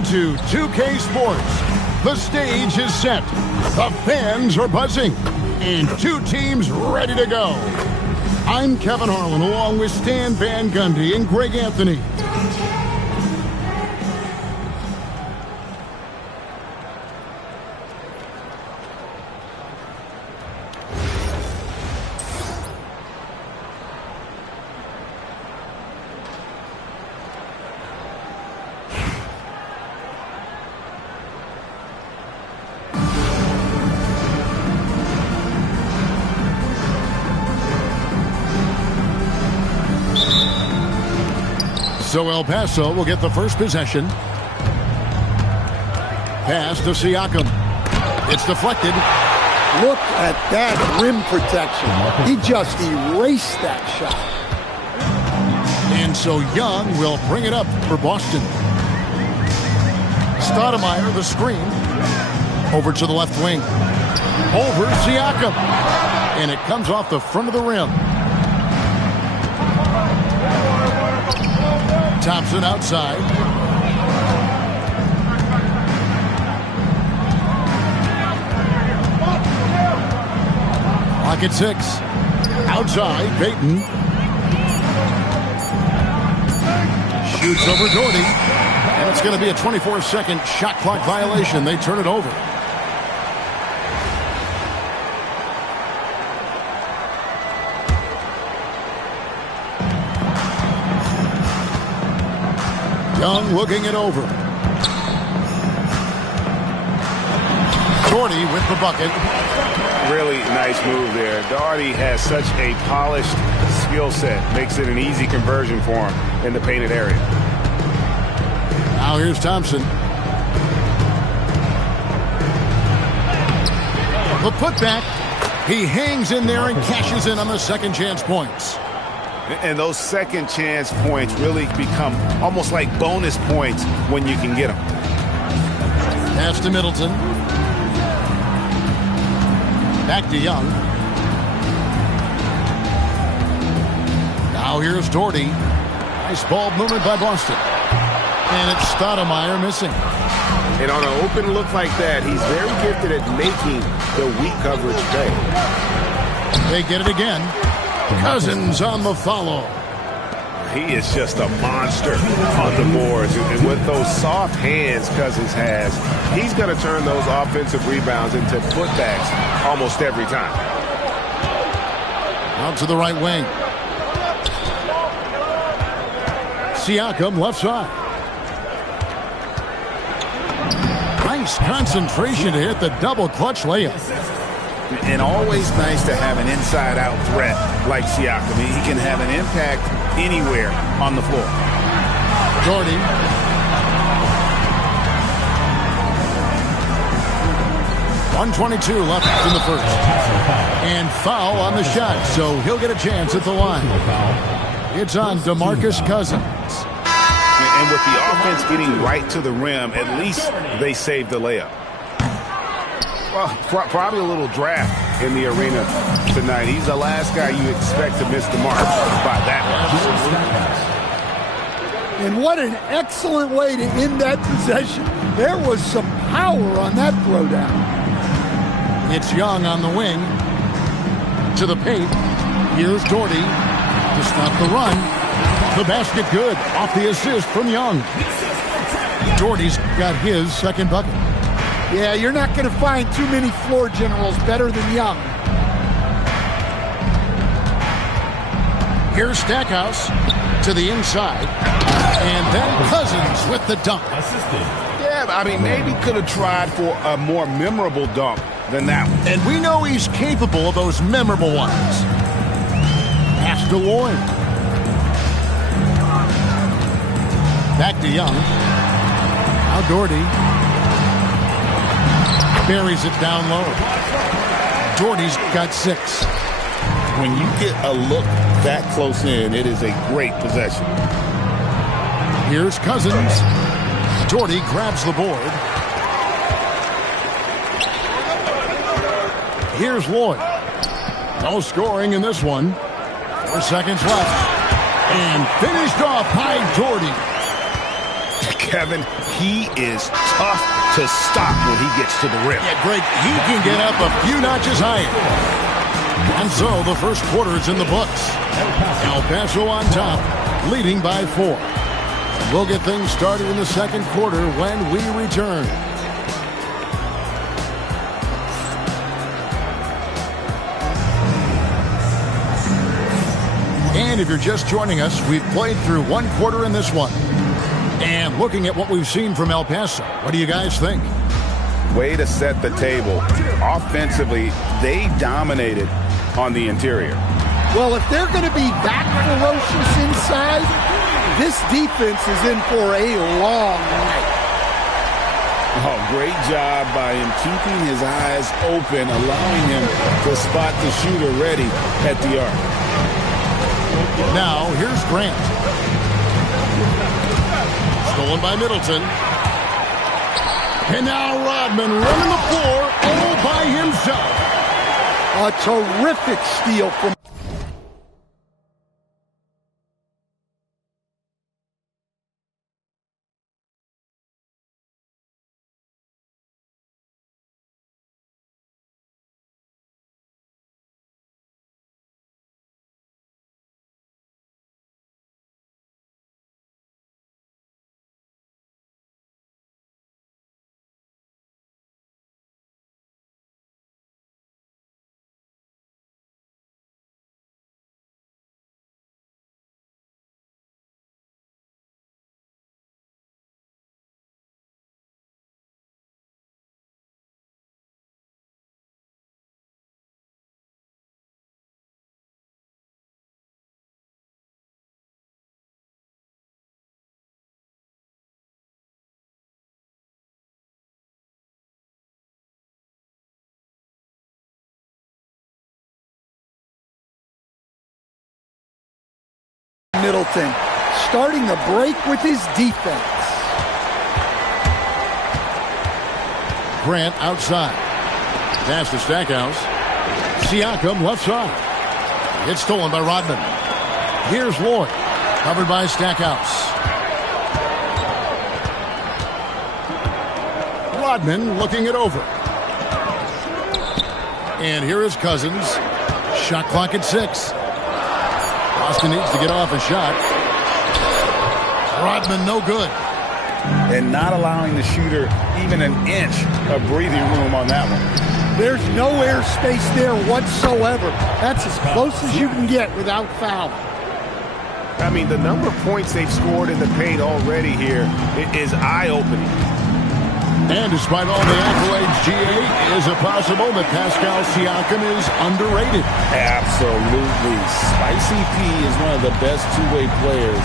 into 2K Sports. The stage is set. The fans are buzzing. And two teams ready to go. I'm Kevin Harlan along with Stan Van Gundy and Greg Anthony. So El Paso will get the first possession. Pass to Siakam. It's deflected. Look at that rim protection. He just erased that shot. And so Young will bring it up for Boston. Stoudemire, the screen. Over to the left wing. Over Siakam. And it comes off the front of the rim. Thompson outside. Clock at 6. Outside, Payton. Shoots over Doherty. And it's going to be a 24-second shot clock violation. They turn it over. Young looking it over. Doherty with the bucket. Really nice move there. Doherty has such a polished skill set. Makes it an easy conversion for him in the painted area. Now here's Thompson. The putback. He hangs in there and cashes in on the second chance points. And those second chance points really become almost like bonus points when you can get them. Pass to Middleton. Back to Young. Now here's Doherty. Nice ball movement by Boston. And it's Stoudemire missing. And on an open look like that, he's very gifted at making the weak coverage pay. They get it again. Cousins on the follow. He is just a monster on the boards. And with those soft hands Cousins has, he's going to turn those offensive rebounds into putbacks almost every time. Out to the right wing. Siakam left side. Nice concentration to hit the double clutch layup. And always nice to have an inside-out threat like Siakam. He can have an impact anywhere on the floor. Doherty. 1:22 left in the first. And foul on the shot, so he'll get a chance at the line. It's on DeMarcus Cousins. And with the offense getting right to the rim, at least they saved the layup. Well, probably a little draft in the arena tonight. He's the last guy you expect to miss the mark by that much. And what an excellent way to end that possession. There was some power on that throwdown. It's Young on the wing. To the paint. Here's Doherty to stop the run. The basket good. Off the assist from Young. Doherty's got his second bucket. Yeah, you're not going to find too many floor generals better than Young. Here's Stackhouse to the inside. And then Cousins with the dunk. Yeah, I mean, maybe could have tried for a more memorable dunk than that one. And we know he's capable of those memorable ones. Pass to Lloyd. Back to Young. Now Doherty. Buries it down low. Doherty's got 6. When you get a look that close in, it is a great possession. Here's Cousins. Doherty grabs the board. Here's Lloyd. No scoring in this one. 4 seconds left. And finished off by Doherty. Kevin, he is tough to stop when he gets to the rim. Yeah, Greg, he can get up a few notches higher. And so the first quarter is in the books. El Paso on top, leading by 4. We'll get things started in the second quarter when we return. And if you're just joining us, we've played through one quarter in this one. And looking at what we've seen from El Paso, what do you guys think? Way to set the table. Offensively, they dominated on the interior. Well, if they're going to be that ferocious inside, this defense is in for a long night. Oh, great job by him keeping his eyes open, allowing him to spot the shooter ready at the arc. Now, here's Grant. Stolen by Middleton. And now Rodman running the floor all by himself. A terrific steal from Middleton, starting the break with his defense. Grant outside. Pass to Stackhouse. Siakam left side. It's stolen by Rodman. Here's Lloyd. Covered by Stackhouse. Rodman looking it over. And here is Cousins. Shot clock at 6. Boston needs to get off a shot. Rodman no good. And not allowing the shooter even an inch of breathing room on that one. There's no air space there whatsoever. That's as close as you can get without foul. I mean, the number of points they've scored in the paint already here is eye-opening. And despite all the accolades, GA, is it possible that Pascal Siakam is underrated? Absolutely. Spicy P is one of the best two-way players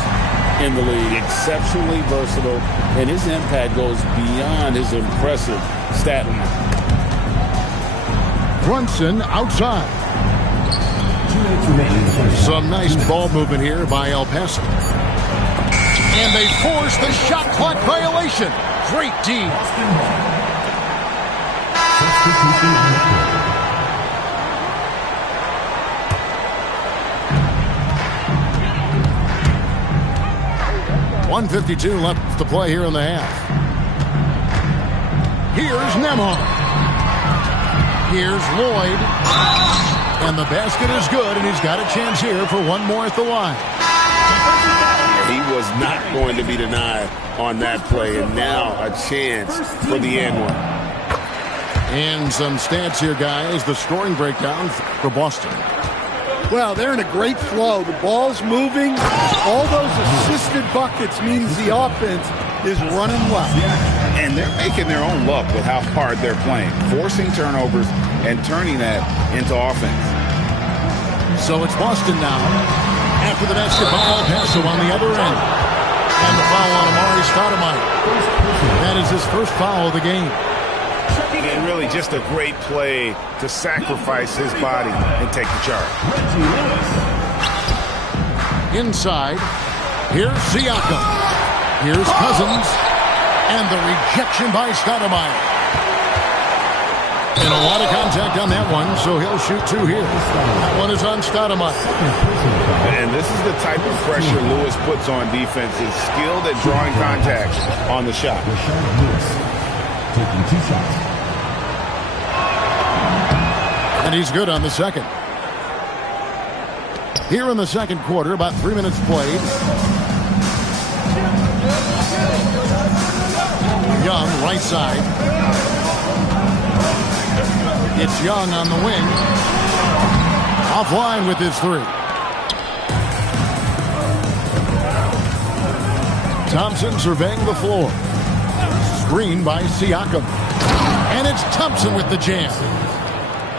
in the league. Exceptionally versatile, and his impact goes beyond his impressive stat line. Brunson outside. Some nice ball movement here by El Paso. And they force the shot clock violation. Great D. .152 left to play here in the half. Here's Nembhard. Here's Lloyd. And the basket is good, and he's got a chance here for one more at the line. He was not going to be denied on that play, and now a chance for the and one. And some stats here, guys. The scoring breakdown for Boston. Well, they're in a great flow. The ball's moving. All those assisted buckets means the offense is running well. And they're making their own luck with how hard they're playing, forcing turnovers and turning that into offense. So it's Boston now. After the basket by El Paso on the other end. And the foul on Amari Stoudemire. That is his first foul of the game. And really just a great play to sacrifice his body and take the charge. Inside, here's Siakam. Here's Cousins. And the rejection by Stoudemire. And a lot of contact on that one, so he'll shoot 2 here. That one is on Stoudemire. And this is the type of pressure Lewis puts on defense. He's skilled at drawing contact on the shot. Taking 2 shots. And he's good on the second. Here in the second quarter, about 3 minutes played. Young, right side. It's Young on the wing. Offline with his 3. Thompson surveying the floor. Screen by Siakam. And it's Thompson with the jam.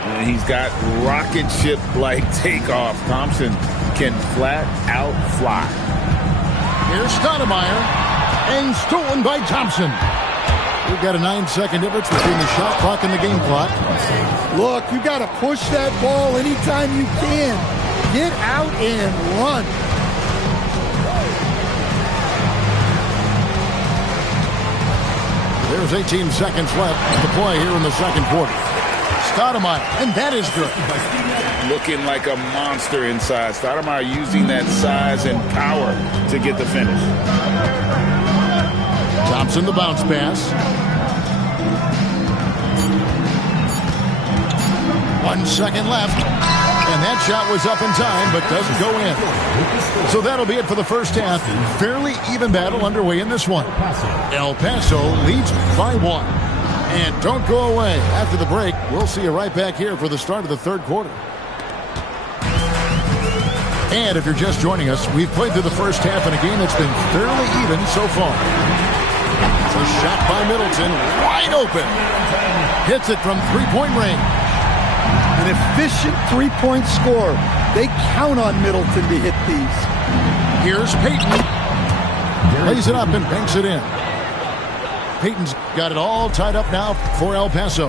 And he's got rocket ship-like takeoff. Thompson can flat out fly. Here's Stoudemire. And stolen by Thompson. We've got a 9-second difference between the shot clock and the game clock. Look, you got to push that ball anytime you can. Get out and run. There's 18 seconds left to play here in the second quarter. Stoudemire, and that is good. Looking like a monster inside. Stoudemire using that size and power to get the finish. Thompson the bounce pass. 1 second left. And that shot was up in time, but doesn't go in. So that'll be it for the first half. Fairly even battle underway in this one. El Paso leads by 1. And don't go away. After the break, we'll see you right back here for the start of the third quarter. And if you're just joining us, we've played through the first half in a game that's been fairly even so far. It's a shot by Middleton, wide open. Hits it from three-point range. An efficient three-point score. They count on Middleton to hit these. Here's Payton. Lays it up and banks it in. Payton's got it all tied up now for El Paso.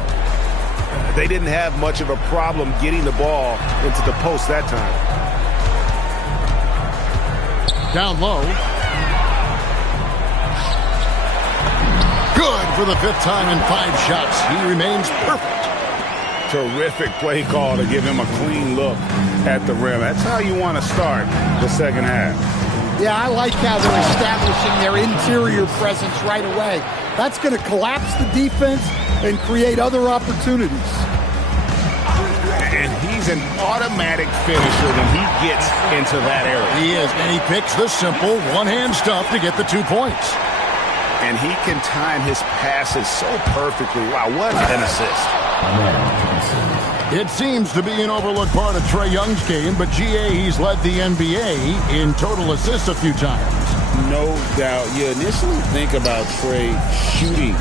They didn't have much of a problem getting the ball into the post that time. Down low. Good for the 5th time in 5 shots. He remains perfect. Terrific play call to give him a clean look at the rim. That's how you want to start the second half. Yeah, I like how they're establishing their interior presence right away. That's going to collapse the defense and create other opportunities. And he's an automatic finisher when he gets into that area. He is, and he picks the simple one-hand stuff to get the 2 points. And he can time his passes so perfectly. Wow, what an assist. It seems to be an overlooked part of Trae Young's game, but GA, he's led the NBA in total assists a few times. No doubt. You initially think about Trae shooting,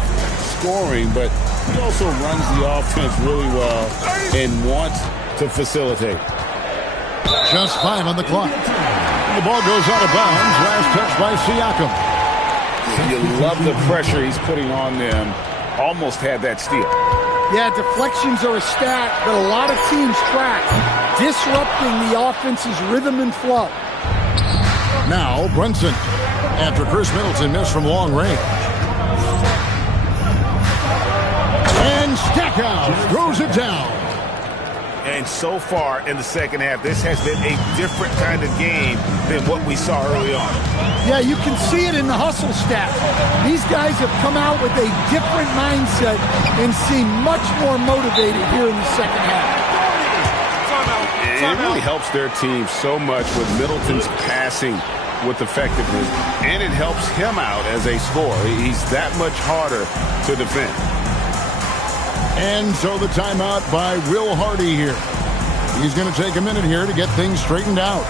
scoring, but he also runs the offense really well and wants to facilitate. Just 5 on the clock. The ball goes out of bounds. Last touch by Siakam. You love the pressure he's putting on them. Almost had that steal. Yeah, deflections are a stat that a lot of teams track, disrupting the offense's rhythm and flow. Now, Brunson, after Chris Middleton missed from long range. And Stackhouse throws it down. And so far in the second half, this has been a different kind of game than what we saw early on. Yeah, you can see it in the hustle stat. These guys have come out with a different mindset and seem much more motivated here in the second half. And it really helps their team so much with Middleton's passing with effectiveness, and it helps him out as a scorer. He's that much harder to defend. And so the timeout by Will Hardy here. He's going to take a minute here to get things straightened out.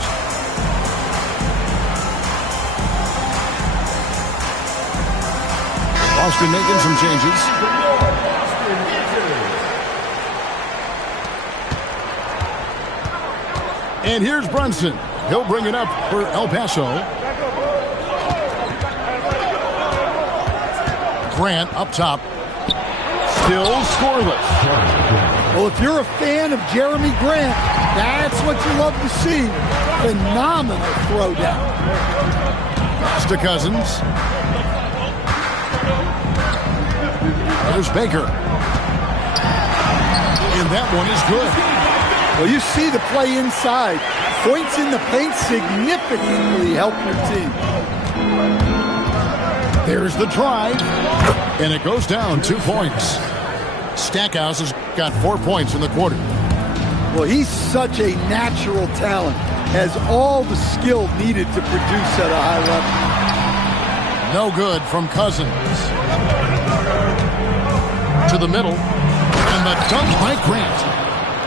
Boston making some changes. And here's Brunson. He'll bring it up for El Paso. Grant up top. Still scoreless. Well, if you're a fan of Jeremy Grant, that's what you love to see. Phenomenal throwdown. Pass to Cousins. There's Baker. And that one is good. Well, you see the play inside. Points in the paint significantly help your team. There's the drive, and it goes down 2 points. Stackhouse has got 4 points in the quarter. Well, he's such a natural talent. Has all the skill needed to produce at a high level. No good from Cousins. To the middle, and the dunk by Grant.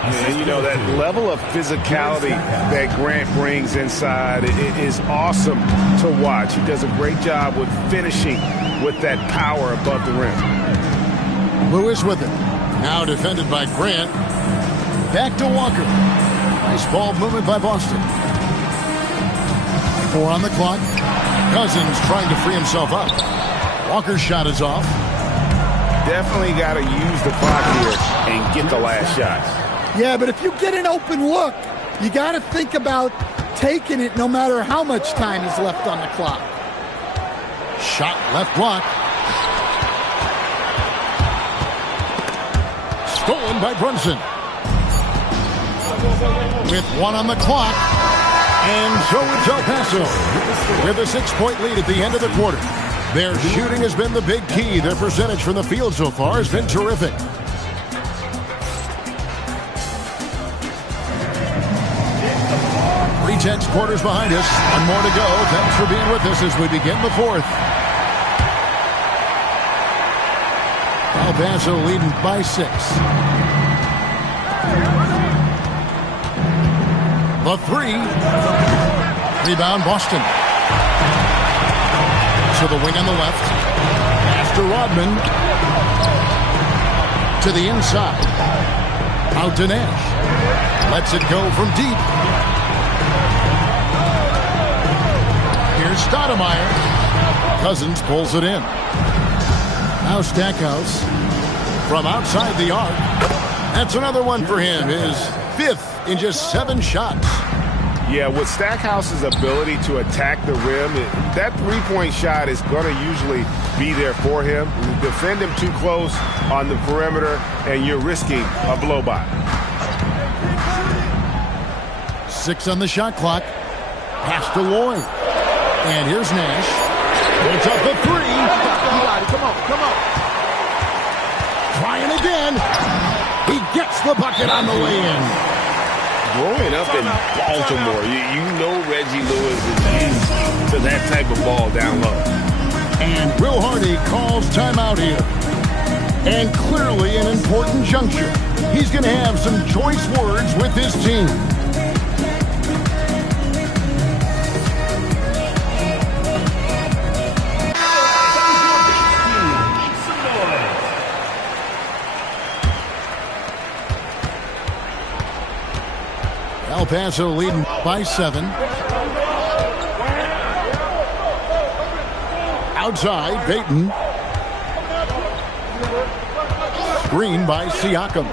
And, you know, that level of physicality that Grant brings inside is awesome to watch. He does a great job with finishing with that power above the rim. Lewis with it. Now defended by Grant. Back to Walker. Nice ball movement by Boston. 4 on the clock. Cousins trying to free himself up. Walker's shot is off. Definitely got to use the clock here and get the last shot. Yeah, but if you get an open look, you got to think about taking it no matter how much time is left on the clock. Shot left block. Stolen by Brunson. With 1 on the clock. And so it's El Paso with a 6-point lead at the end of the quarter. Their shooting has been the big key. Their percentage from the field so far has been terrific. 3 quarters behind us. 1 more to go. Thanks for being with us as we begin the 4th. El Paso leading by 6. The 3. Rebound Boston. To the wing on the left. Pass to Rodman. To the inside. Out to Nash. Lets it go from deep. Here's Stoudemire. Cousins pulls it in. Now Stackhouse from outside the arc. That's another one for him. His 5th in just 7 shots. Yeah, with Stackhouse's ability to attack the rim, that three-point shot is going to usually be there for him. You defend him too close on the perimeter, and you're risking a blow-by. 6 on the shot clock. Pass to Lloyd. And here's Nash. Puts up the 3. Come on. Trying again. He gets the bucket on the way-in. Growing up in Baltimore, you know Reggie Lewis is used to that type of ball down low. And Will Hardy calls timeout here. And clearly an important juncture. He's going to have some choice words with his team. El Paso leading by 7. Outside, Payton. Screen by Siakam.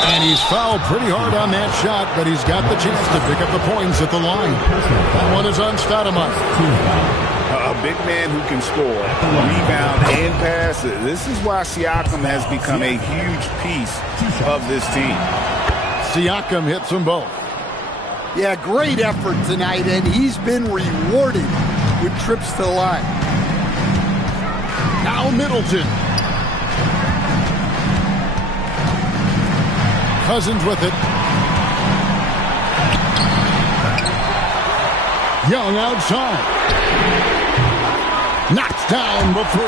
And he's fouled pretty hard on that shot, but he's got the chance to pick up the points at the line. That one is on Stoudemire. A big man who can score, rebound, and pass. This is why Siakam has become a huge piece of this team. Siakam hits them both. Yeah, great effort tonight, and he's been rewarded with trips to the line. Now Middleton. Cousins with it. Young outside. Knocks down the 3.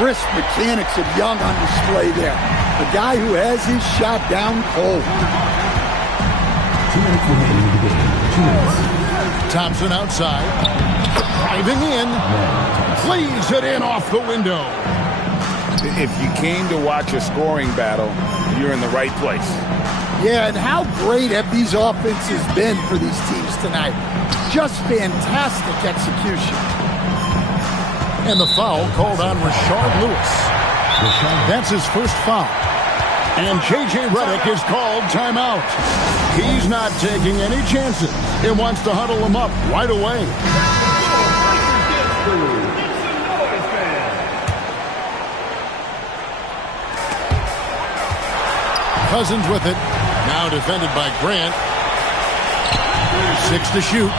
Crisp mechanics of Young on display there. A guy who has his shot down cold. 2 minutes remaining in the game. 2 minutes. Thompson outside. Driving in. Plays it in off the window. If you came to watch a scoring battle, you're in the right place. Yeah, and how great have these offenses been for these teams tonight? Just fantastic execution. And the foul called on Rashard Lewis. That's his first foul. And J.J. Redick is called timeout. He's not taking any chances. He wants to huddle him up right away. Cousins with it. Now defended by Grant. 6 to shoot.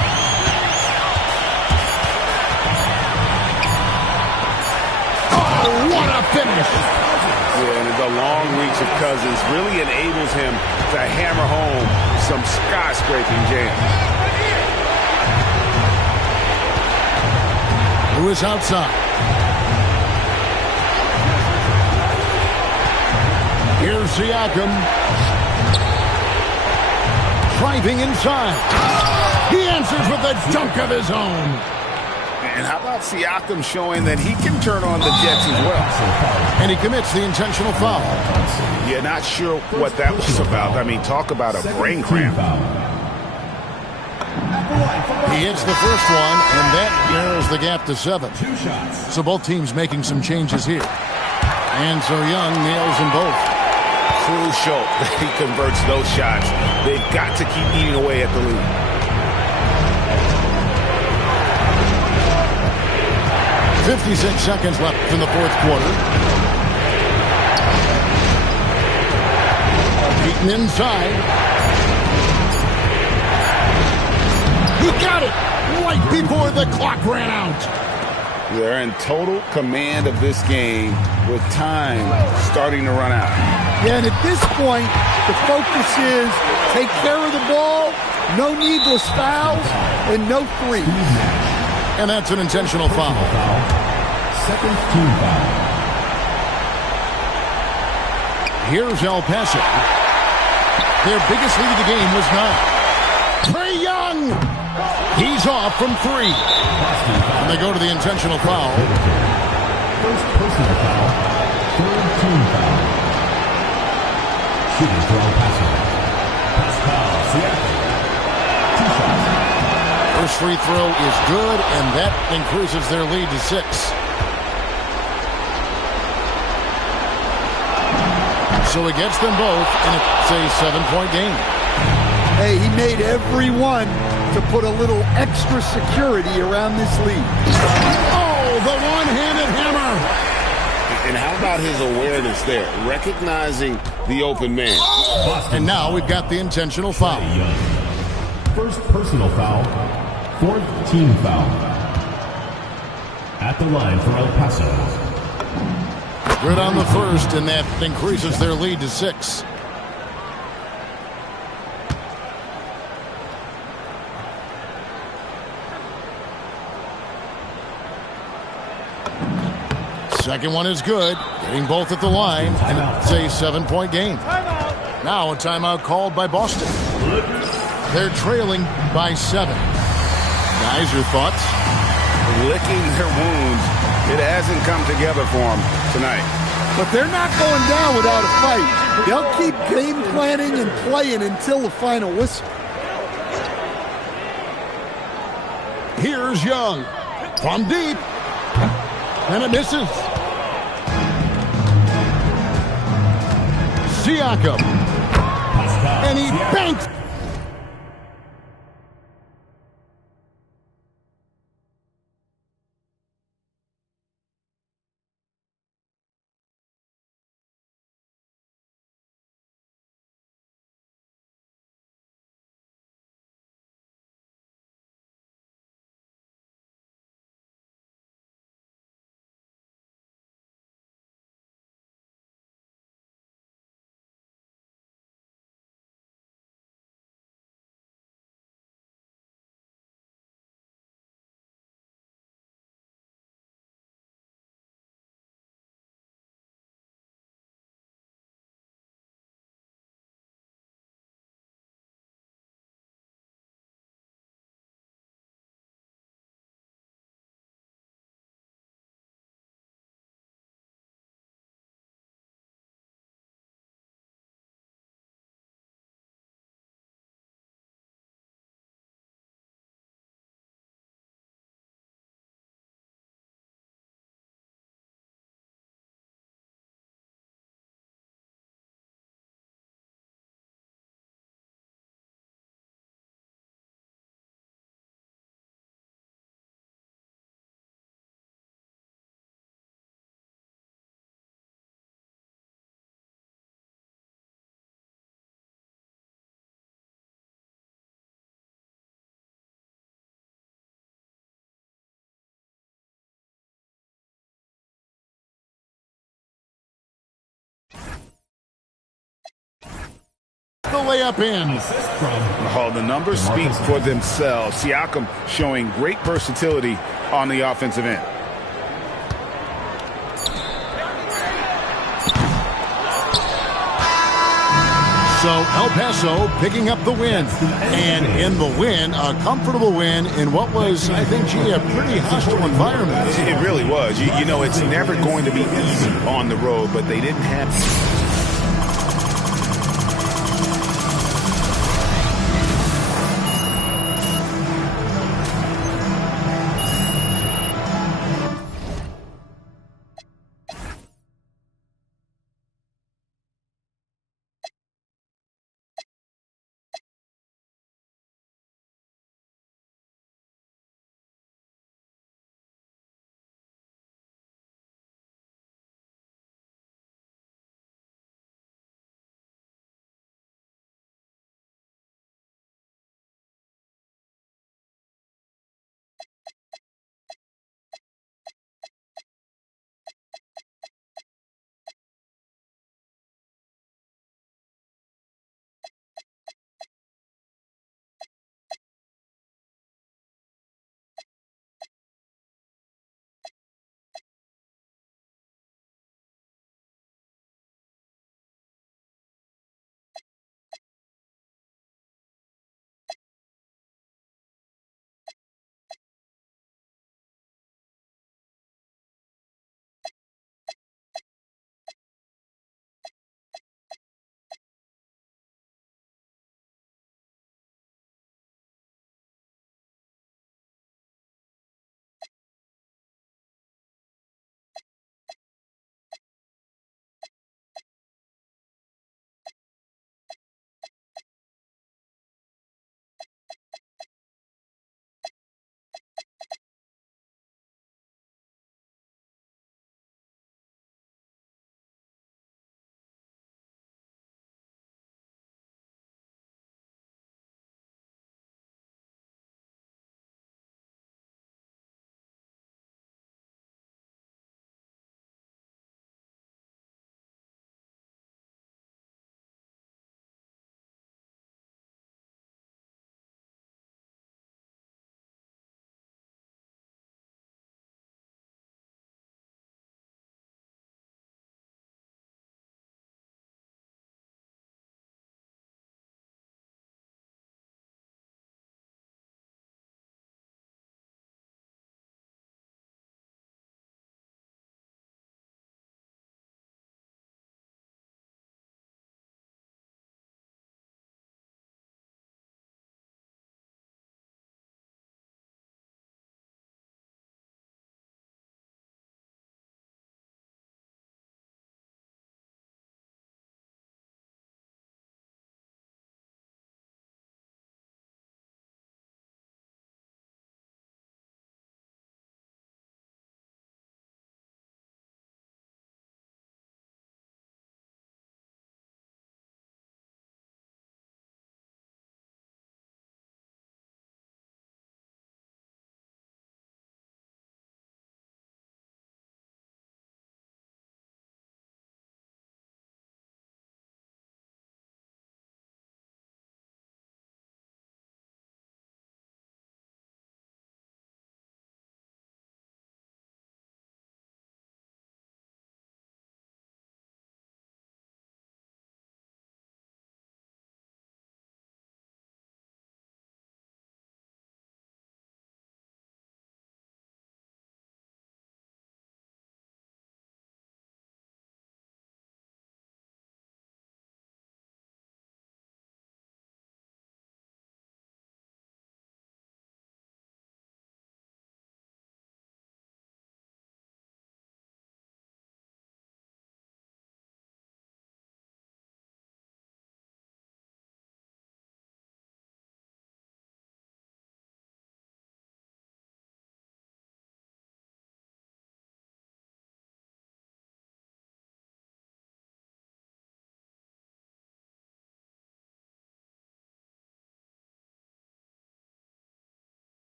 Oh, what a finish. Yeah, and the long reach of Cousins really enables him to hammer home some skyscraping jams. Lewis outside. Here's Siakam. Driving inside. He answers with a dunk of his own. And how about Siakam showing that he can turn on the Jets as well? And he commits the intentional foul. Yeah, not sure what that was about. I mean, talk about a brain cramp. He hits the first one, and that narrows the gap to 7. So both teams making some changes here. And so Young nails them both. Crucial that he converts those shots. They've got to keep eating away at the lead. .56 seconds left in the fourth quarter. Beaten inside. He got it right before the clock ran out. They're in total command of this game with time starting to run out. Yeah, and at this point, the focus is take care of the ball, no needless fouls, and no threes. And that's an intentional foul. Second team foul. Here's El Paso. Their biggest lead of the game was 9. Trae Young! He's off from 3. And they go to the intentional foul. First personal foul. Third team foul. Shooting for El Paso. Pascal Siakam. 2 shots. First free throw is good, and that increases their lead to 6. So he gets them both, and it's a 7-point game. Hey, he made every one to put a little extra security around this lead. Oh, the one-handed hammer. And how about his awareness there, recognizing the open man. And now we've got the intentional foul. First personal foul. Fourth team foul. At the line for El Paso. Good on the first, and that increases their lead to 6. Second one is good, getting both at the line, and it's a 7-point game. Now a timeout called by Boston. They're trailing by 7. Guys, your thoughts? Licking their wounds. It hasn't come together for them tonight. But they're not going down without a fight. They'll keep game planning and playing until the final whistle. Here's Young from deep, and it misses. Siakam, and he banks. the layup in. Oh, the numbers speak for themselves. Siakam showing great versatility on the offensive end. So El Paso picking up the win. And in the win, a comfortable win in what was, I think, a pretty hostile environment. It really was. You know, it's never going to be easy on the road, but they didn't have...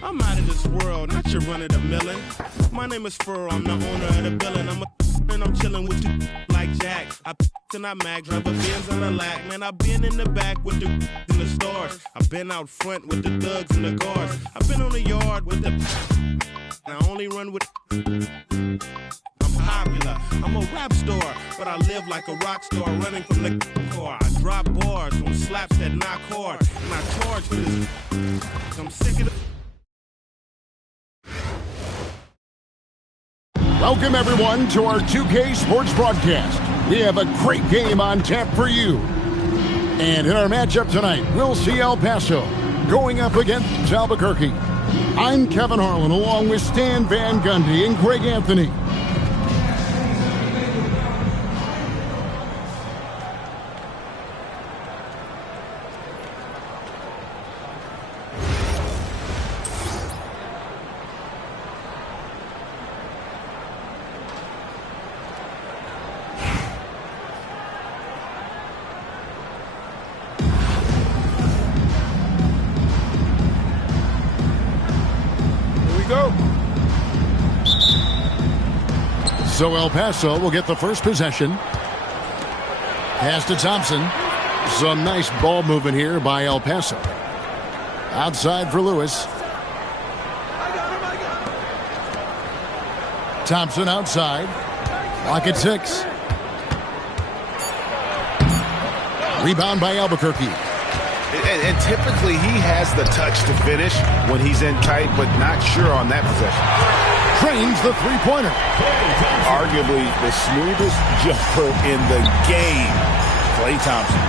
I'm out of this world, not your run-of-the-millin'. My name is Furrow, I'm the owner of the building. And I'm chillin' with two like Jack. I and I mag, drive a Benz on the lack. Man, I been in the back with the in the stars. I been out front with the thugs and the guards. I been on the yard with the I only run with I'm popular, I'm a rap star, but I live like a rock star running from the car. I drop bars on slaps that knock hard, and I charge for this. I'm sick of the Welcome, everyone, to our 2K Sports broadcast. We have a great game on tap for you. And in our matchup tonight, we'll see El Paso going up against Albuquerque. I'm Kevin Harlan, along with Stan Van Gundy and Greg Anthony. So El Paso will get the first possession. Pass to Thompson. Some nice ball movement here by El Paso. Outside for Lewis. Thompson outside. Clock at 6. Rebound by Albuquerque. And typically he has the touch to finish when he's in tight, but not sure on that possession. Trains the three-pointer. Arguably the smoothest jumper in the game. Klay Thompson.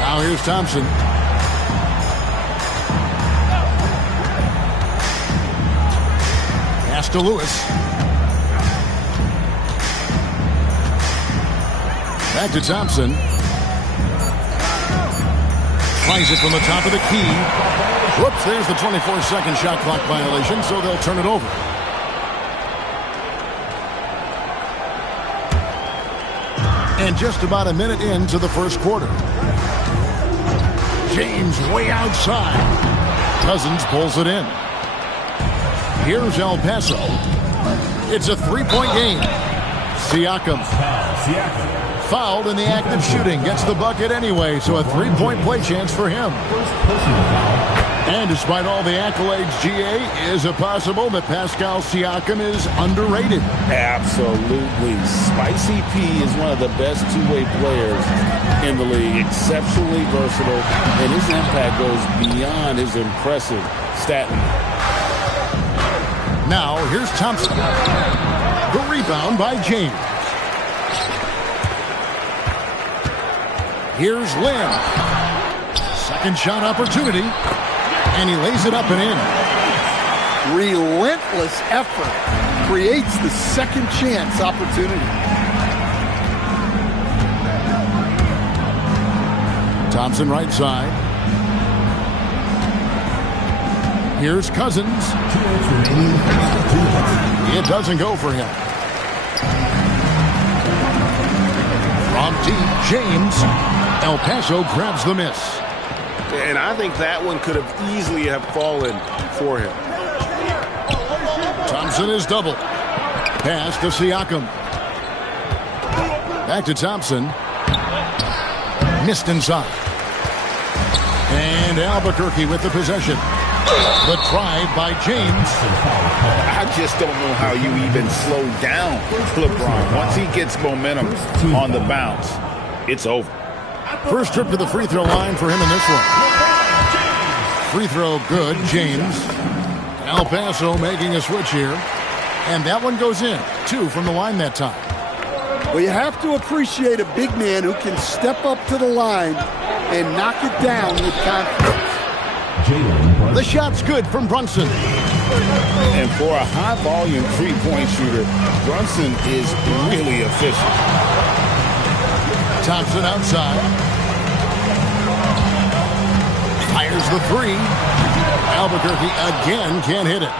Now here's Thompson. Pass to Lewis. Back to Thompson. Finds it from the top of the key. Whoops, there's the 24-second shot clock violation, so they'll turn it over. And just about a minute into the first quarter. James way outside. Cousins pulls it in. Here's El Paso. It's a three-point game. Siakam. Fouled in the act of shooting. Gets the bucket anyway, so a three-point play chance for him. And despite all the accolades, GA, is it possible that Pascal Siakam is underrated? Absolutely. Spicy P is one of the best two-way players in the league. Exceptionally versatile, and his impact goes beyond his impressive stat line. Now, here's Thompson. The rebound by James. Here's Lynn. Second shot opportunity. And he lays it up and in. Relentless effort creates the second chance opportunity. Thompson right side. Here's Cousins. It doesn't go for him. From deep, James. El Paso grabs the miss. And I think that one could have easily have fallen for him. Thompson is double. Pass to Siakam. Back to Thompson. Missed inside. And Albuquerque with the possession. The drive by James. I just don't know how you even slow down LeBron. Once he gets momentum on the bounce, it's over. First trip to the free throw line for him in this one. Free throw good, James. El Paso making a switch here. And that one goes in. 2 from the line that time. Well, you have to appreciate a big man who can step up to the line and knock it down with confidence. The shot's good from Brunson. And for a high-volume three-point shooter, Brunson is really efficient. Thompson outside. Fires the three. Albuquerque again can't hit it.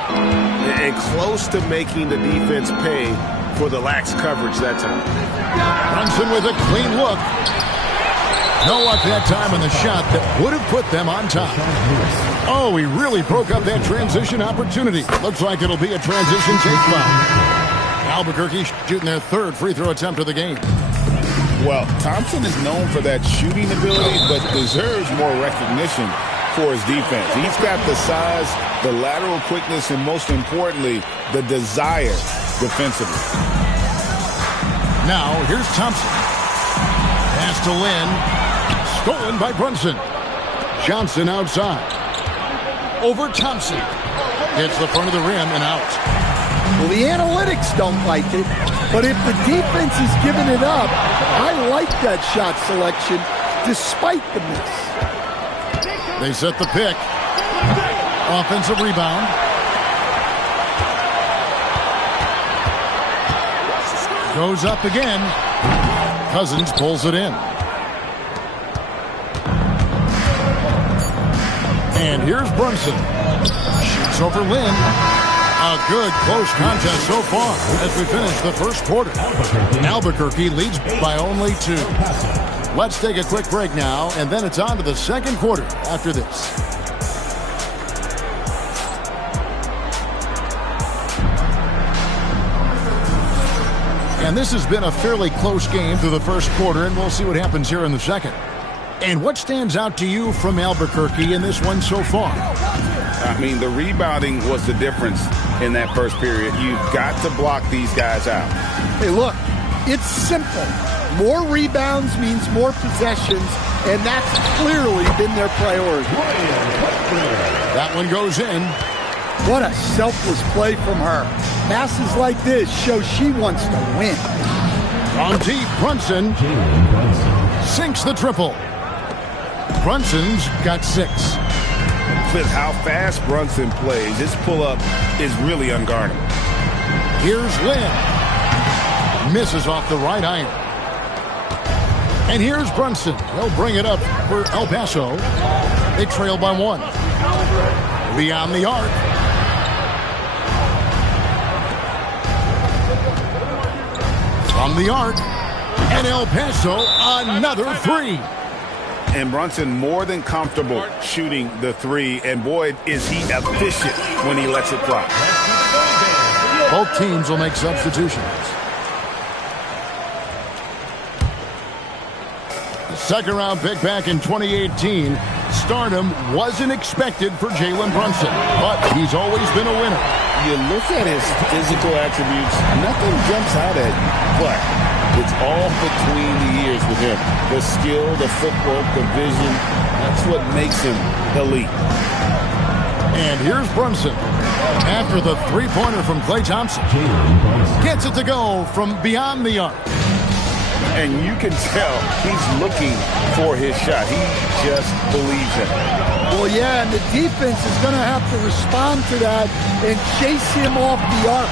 And close to making the defense pay for the lax coverage that time. Brunson with a clean look. No luck that time on the shot that would have put them on top. Oh, he really broke up that transition opportunity. Looks like it'll be a transition take foul. Albuquerque shooting their third free throw attempt of the game. Well, Thompson is known for that shooting ability, but deserves more recognition for his defense. He's got the size, the lateral quickness, and most importantly, the desire defensively. Now, here's Thompson. Pass to Lynn. Stolen by Brunson. Johnson outside. Over Thompson. Hits the front of the rim and out. Well, the analytics don't like it, but if the defense is giving it up, I like that shot selection despite the miss. They set the pick. Offensive rebound. Goes up again. Cousins pulls it in. And here's Brunson. Shoots over Lynn. A good close contest so far as we finish the first quarter. Albuquerque leads by only 2. Let's take a quick break now, and then it's on to the second quarter after this. And this has been a fairly close game through the first quarter, and we'll see what happens here in the second. And what stands out to you from Albuquerque in this one so far? I mean, the rebounding was the difference in that first period. You've got to block these guys out. Hey, look, it's simple. More rebounds means more possessions, and that's clearly been their priority. That one goes in. What a selfless play from her. Passes like this show she wants to win. On deep, Brunson sinks the triple. Brunson's got 6. With how fast Brunson plays, his pull-up is really unguarded. Here's Lynn. Misses off the right iron. And here's Brunson. He'll bring it up for El Paso. They trail by 1. Beyond the arc. From the arc. And El Paso, another 3. And Brunson more than comfortable shooting the 3. And boy, is he efficient when he lets it fly. Both teams will make substitutions. Second round pick back in 2018. Stardom wasn't expected for Jalen Brunson, but he's always been a winner. You look at his physical attributes, nothing jumps out at you, but it's all between the ears with him. The skill, the footwork, the vision, that's what makes him elite. And here's Brunson. After the three-pointer from Klay Thompson. Gets it to go from beyond the arc. And you can tell he's looking for his shot. He just believes it. Well, yeah, and the defense is going to have to respond to that and chase him off the arc.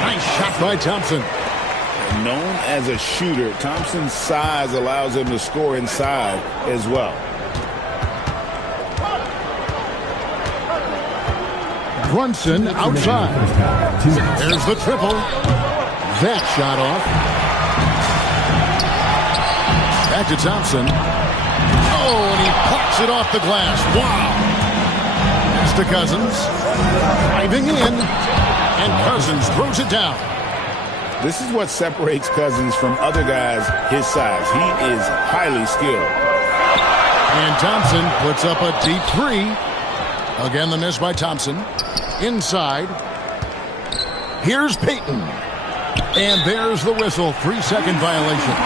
Nice shot by Thompson. Known as a shooter, Thompson's size allows him to score inside as well. Brunson outside. There's the triple. That shot off. Back to Thompson. Oh, and he pops it off the glass. Wow. Pass to Cousins. Driving in. And Cousins throws it down. This is what separates Cousins from other guys his size. He is highly skilled. And Thompson puts up a deep 3. Again, the miss by Thompson. Inside. Here's Payton. And there's the whistle. 3-second violation.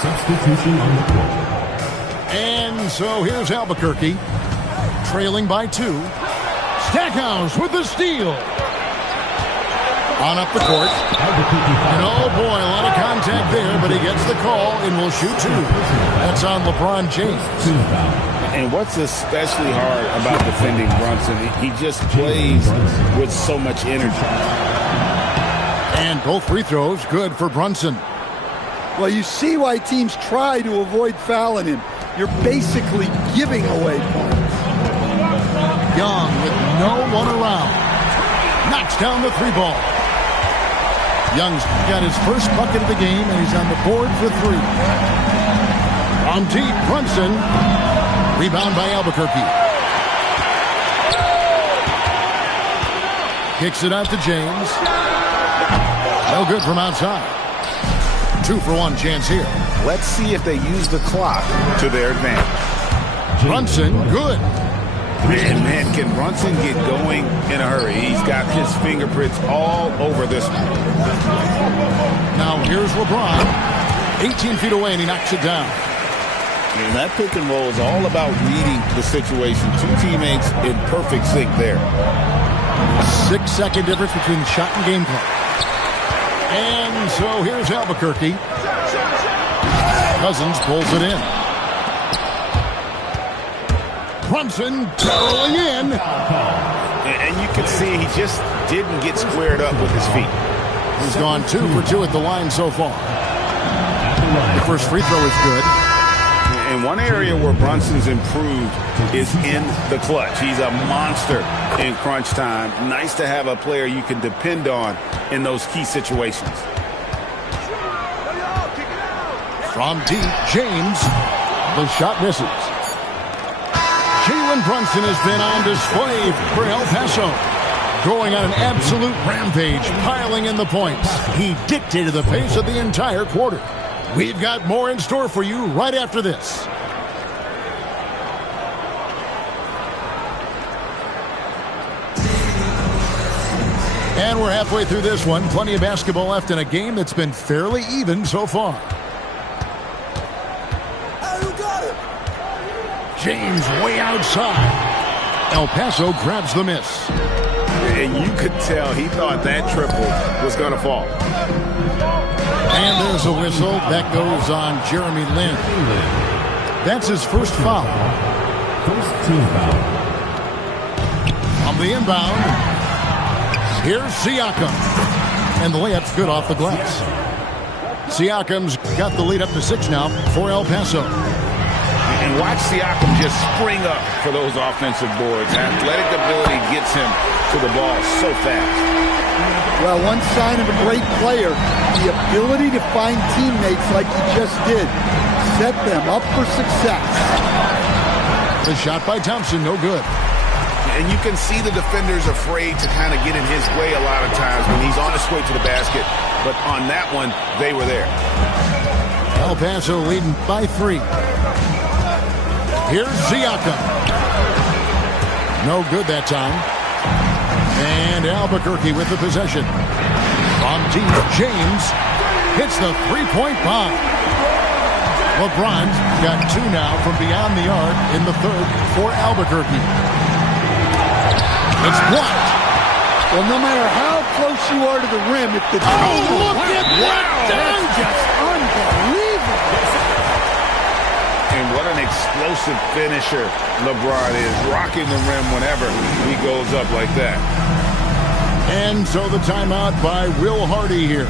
Substitution on the court. And so here's Albuquerque. Trailing by 2. Stackhouse with the steal. On up the court. And oh boy, a lot of contact there, but he gets the call and will shoot 2. That's on LeBron James. And what's especially hard about defending Brunson, he just plays with so much energy. And both free throws good for Brunson. Well, you see why teams try to avoid fouling him. You're basically giving away points. Young with no one around. Knocks down the 3 ball. Young's got his first bucket of the game, and he's on the board for 3. From deep, Brunson. Rebound by Albuquerque. Kicks it out to James. No good from outside. 2-for-1 chance here. Let's see if they use the clock to their advantage. Brunson, good. Man, can Brunson get going in a hurry? He's got his fingerprints all over this one. Now here's LeBron. 18 feet away, and he knocks it down. And that pick and roll is all about reading the situation. 2 teammates in perfect sync there. 6-second difference between the shot and game clock. And so here's Albuquerque. Cousins pulls it in. Brunson barreling in. And you can see he just didn't get squared up with his feet. He's gone 2 for 2 at the line so far. The first free throw is good. And one area where Brunson's improved is in the clutch. He's a monster in crunch time. Nice to have a player you can depend on in those key situations. From deep, James. The shot misses. Jalen Brunson has been on display for El Paso. Going on an absolute rampage, piling in the points. He dictated the pace of the entire quarter. We've got more in store for you right after this. And we're halfway through this one. Plenty of basketball left in a game that's been fairly even so far. James way outside. El Paso grabs the miss. And you could tell he thought that triple was going to fall. And there's a whistle. That goes on Jeremy Lin. That's his first foul. First team foul. On the inbound, here's Siakam. And the layup's good off the glass. Siakam's got the lead up to 6 now for El Paso. And watch Siakam just spring up for those offensive boards. Athletic ability gets him to the ball so fast. Well, one sign of a great player, the ability to find teammates like he just did. Set them up for success. The shot by Thompson, no good. And you can see the defenders afraid to kind of get in his way a lot of times when he's on his way to the basket. But on that one, they were there. El Paso leading by 3. Here's Siakam. No good that time. And Albuquerque with the possession. From deep, James hits the three-point bomb. LeBron's got 2 now from beyond the arc in the third for Albuquerque. It's blocked. Well, no matter how close you are to the rim, if the look at that! Just unbelievable. And what an explosive finisher LeBron is, rocking the rim whenever he goes up like that. And so the timeout by Will Hardy here.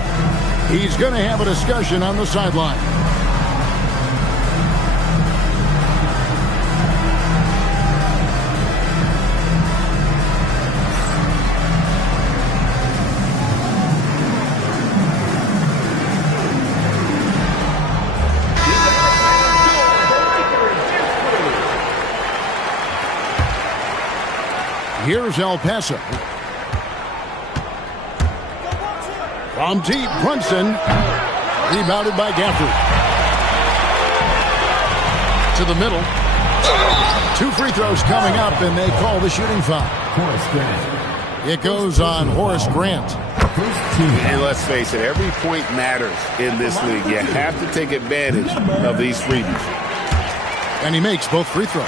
He's going to have a discussion on the sideline. Here's El Paso. From deep, Brunson. Rebounded by Gafford. To the middle. 2 free throws coming up, and they call the shooting foul. Horace Grant. It goes on Horace Grant. First team foul. And let's face it, every point matters in this league. You have to take advantage of these freebies. And he makes both free throws.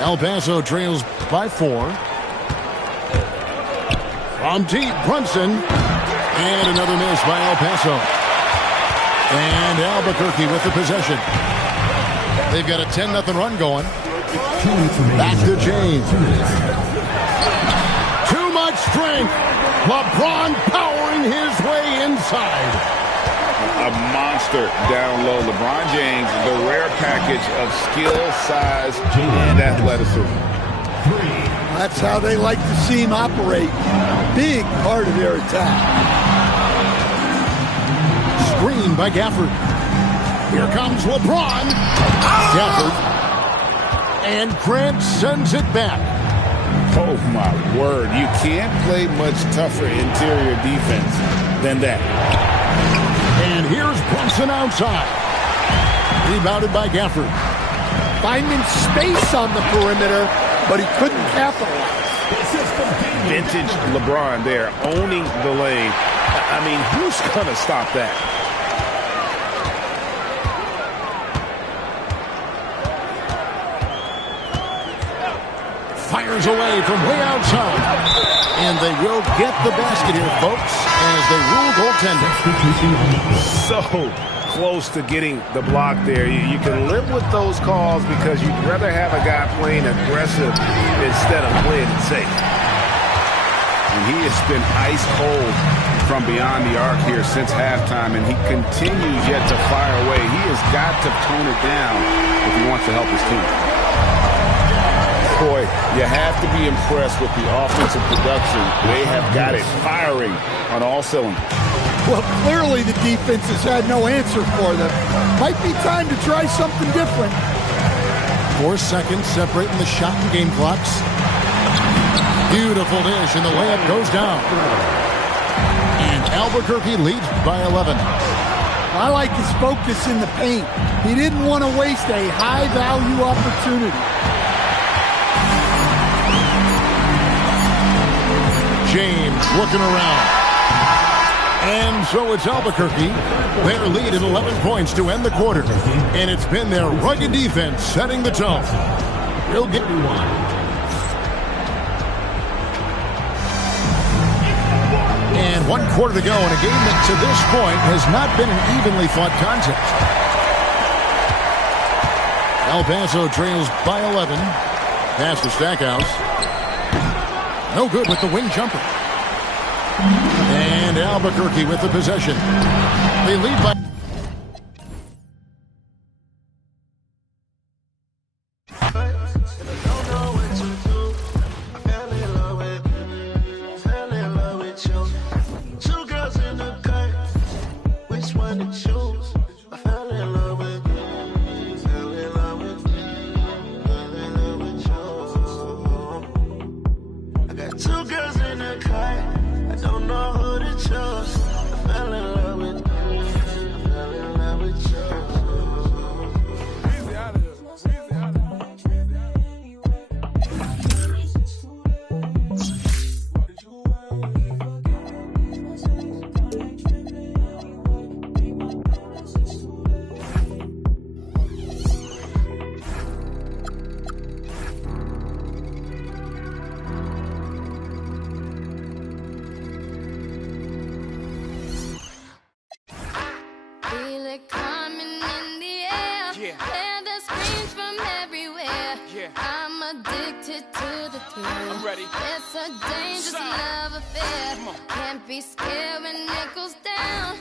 El Paso trails by 4. From deep, Brunson. And another miss by El Paso. And Albuquerque with the possession. They've got a 10-0 run going. Back to James. Too much strength. LeBron powering his way inside. A monster down low. LeBron James, the rare package of skill, size, and athleticism. That's how they like to see him operate. Big part of their attack. Screen by Gafford. Here comes LeBron. Gafford. And Grant sends it back. Oh, my word. You can't play much tougher interior defense than that. And here's Brunson outside. Rebounded by Gafford. Finding space on the perimeter, but he couldn't capitalize. Vintage LeBron there, owning the lane. I mean, who's going to stop that? Fires away from way outside. And they will get the basket here, folks, as they rule goaltending. So close to getting the block there. You can live with those calls because you'd rather have a guy playing aggressive instead of playing it safe. And he has been ice cold from beyond the arc here since halftime, and he continues yet to fire away. He has got to tone it down if he wants to help his team. Boy, you have to be impressed with the offensive production. They have got it firing on all cylinders. Well, clearly the defense has had no answer for them. Might be time to try something different. 4 seconds separating the shot and game clocks. Beautiful dish, and the layup goes down. And Albuquerque leads by 11. I like his focus in the paint. He didn't want to waste a high-value opportunity. James looking around. And so it's Albuquerque. Their lead at 11 points to end the quarter. And it's been their rugged defense setting the tone. They'll get and 1 quarter to go in a game that to this point has not been an evenly fought contest. El Paso trails by 11. Pass to Stackhouse. No good with the wing jumper. And Albuquerque with the possession. They lead by... It's a dangerous love affair. Can't be scared when it goes down.